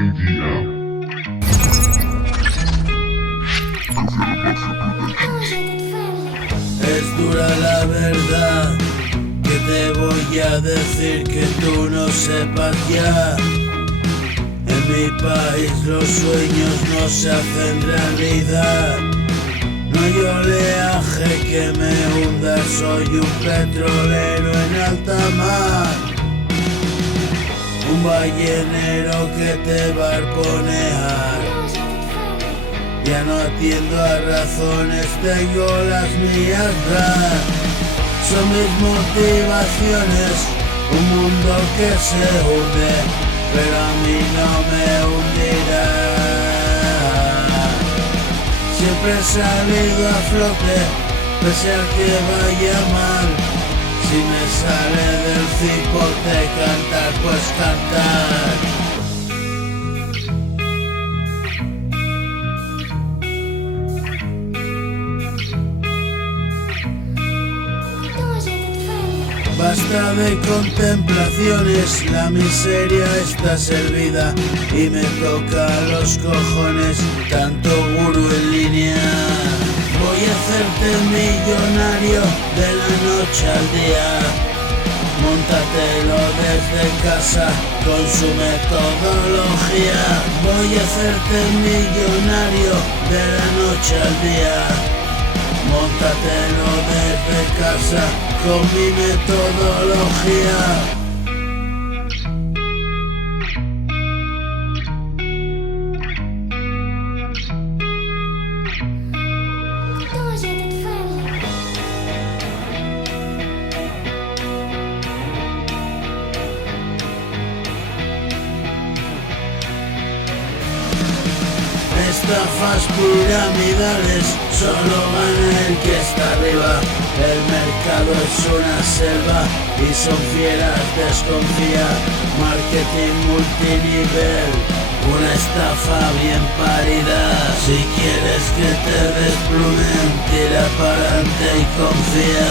Es dura la verdad que te voy a decir, que tú no sepas ya. En mi país los sueños no se hacen realidad. No hay oleaje que me hunda, soy un petrolero en alta mar. Un ballenero que te va a arponear. Ya no atiendo a razones, tengo las mías claras. Son mis motivaciones, un mundo que se hunde, pero a mí no me hundirá. Siempre he salido a flote, pese a que vaya mal. Si me sale del cipote cantar, pues cantar. Basta de contemplaciones, la miseria está servida y me toca los cojones tanto gurú en línea. Voy a hacerte millonario de la noche al día. Móntatelo desde casa con su metodología. Voy a hacerte millonario de la noche al día. Móntatelo desde casa con mi metodología. Estafas piramidales, solo gana el que está arriba. El mercado es una selva y son fieras, desconfía. Marketing multinivel, una estafa bien parida. Si quieres que te desplumen, tira para adelante y confía.